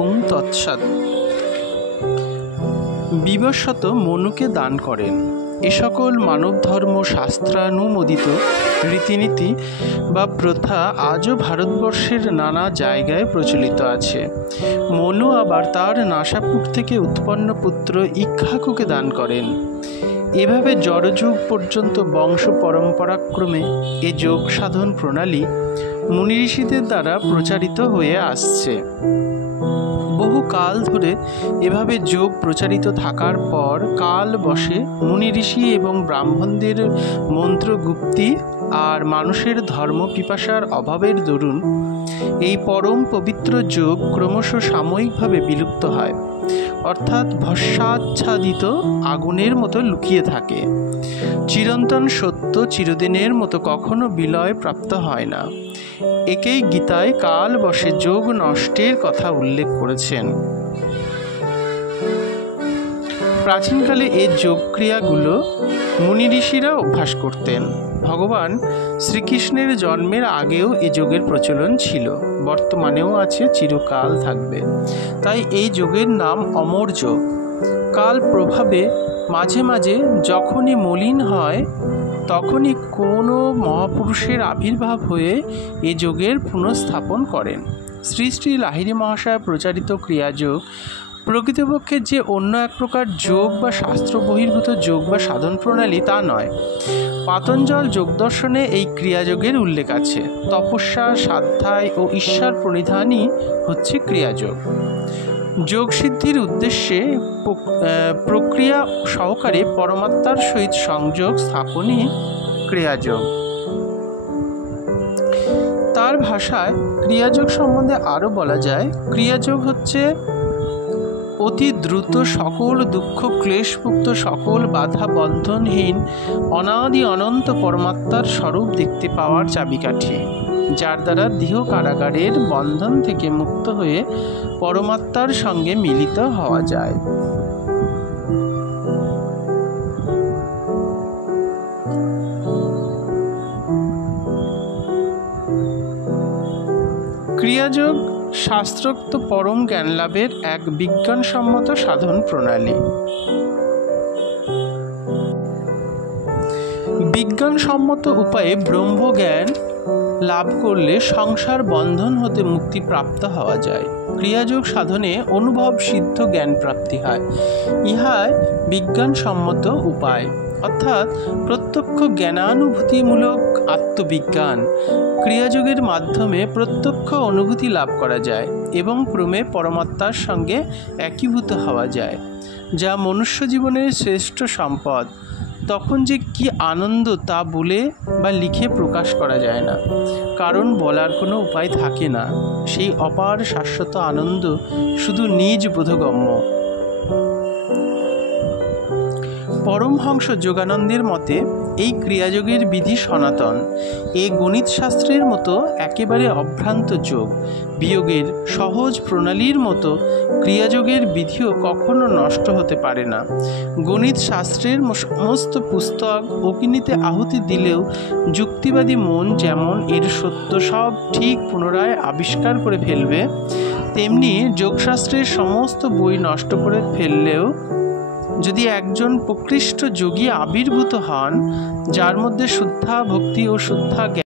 ওং তৎসৎ। বিবস্বত মনুকে দান করেন। এ সকল মানব ধর্ম শাস্ত্রানুমোদিত রীতিনীতি বা প্রথা আজও ভারতবর্ষের নানা জায়গায় প্রচলিত আছে। মনু আবার তার নাসাপুট থেকে উৎপন্ন পুত্র ইক্ষ্বাকুকে দান করেন। এভাবে জড়যুগ পর্যন্ত বংশ পরম্পরাক্রমে এ যোগ সাধন প্রণালী মুনি ঋষিদের দ্বারা প্রচারিত হয়ে আসছে। বহু কাল ধরে এভাবে যোগ প্রচারিত থাকার পর কাল বশে মুনি ঋষি এবং ব্রাহ্মণদের মন্ত্রগুপ্তি আর মানুষের ধর্ম পিপাসার অভাবের দরুন এই পরম পবিত্র যোগ ক্রমশ সাময়িকভাবে বিলুপ্ত হয়, অর্থাৎ ভস্মাচ্ছাদিত আগুনের মতো লুকিয়ে থাকে। চিরন্তন সত্য চিরদিনের মতো কখনো বিলয় প্রাপ্ত হয় না। একেই গীতায় কাল বশে যোগ নষ্টের কথা উল্লেখ করেছেন। প্রাচীনকালে এই যোগ ক্রিয়াগুলো মুনি ঋষিরা অভ্যাস করতেন। ভগবান শ্রীকৃষ্ণের জন্মের আগেও এ যোগের প্রচলন ছিল, বর্তমানেও আছে, চিরকাল থাকবে। তাই এই যোগের নাম অমর যোগ। কাল প্রভাবে মাঝে মাঝে যখনই মলিন হয় তখনই কোনো মহাপুরুষের আবির্ভাব হয়ে এ যোগের পুনঃস্থাপন করেন। শ্রী শ্রী লাহিড়ী মহাশয় প্রচারিত ক্রিয়াযোগ প্রকৃতপক্ষে যে অন্য এক প্রকার যোগ বা শাস্ত্র বহির্ভূত যোগ বা সাধন প্রণালী তা নয়। পাতঞ্জল যোগদর্শনে এই ক্রিয়াযোগের উল্লেখ আছে। তপস্যা, সাধ্যায় ও ঈশ্বর প্রণিধানই হচ্ছে ক্রিয়াযোগ। যোগ সিদ্ধির উদ্দেশ্যে প্রক্রিয়া সহকারে পরমাত্মার সহিত সংযোগ স্থাপনই ক্রিয়াযোগ। তার ভাষায় ক্রিয়াযোগ সম্বন্ধে আরও বলা যায়, ক্রিয়াযোগ হচ্ছে অতি দ্রুত সকল দুঃখ ক্লেশমুক্ত সকল বাধা বন্ধনহীন অনাদি অনন্ত পরমাত্মার স্বরূপ দেখতে পাওয়ার চাবিকাঠি, যার দ্বারা দেহ কারাগারের বন্ধন থেকে মুক্ত হয়ে পরমাত্মার সঙ্গে মিলিত হওয়া যায়। ক্রিয়াযোগ শাস্ত্রোক্ত পরম জ্ঞান লাভের এক বিজ্ঞানসম্মত সাধন প্রণালী। বিজ্ঞানসম্মত উপায়ে ব্রহ্মজ্ঞান লাভ করলে সংসার বন্ধন হতে মুক্তি প্রাপ্ত হওয়া যায়। ক্রিয়াযোগ সাধনে অনুভব সিদ্ধ জ্ঞান প্রাপ্তি হয়। ইহাই বিজ্ঞানসম্মত উপায়, অর্থাৎ প্রত্যক্ষ জ্ঞানানুভূতিমূলক আত্মবিজ্ঞান। ক্রিয়াযোগের মাধ্যমে প্রত্যক্ষ অনুভূতি লাভ করা যায় এবং ক্রমে পরমাত্মার সঙ্গে একীভূত হওয়া যায়, যা মনুষ্য জীবনের শ্রেষ্ঠ সম্পদ। তখন যে কি আনন্দ তা বলে বা লিখে প্রকাশ করা যায় না, কারণ বলার কোনো উপায় থাকে না। সেই অপার শাশ্বত আনন্দ শুধু নিজ বোধগম্য। পরমহংস যোগানন্দের মতে এই ক্রিয়াযোগের বিধি সনাতন। এ গণিত শাস্ত্রের মতো একেবারে অভ্রান্ত যোগ বিয়োগের সহজ প্রণালীর মতো ক্রিয়াযোগের বিধিও কখনো নষ্ট হতে পারে না। গণিত শাস্ত্রের সমস্ত পুস্তক অগ্নিতে আহুতি দিলেও যুক্তিবাদী মন যেমন এর সত্য সব ঠিক পুনরায় আবিষ্কার করে ফেলবে, তেমনি যোগশাস্ত্রের সমস্ত বই নষ্ট করে ফেললেও যদি একজন প্রকৃষ্ট যোগী আবির্ভূত হন, যার মধ্যে শুদ্ধা ভক্তি ও শুদ্ধা জ্ঞান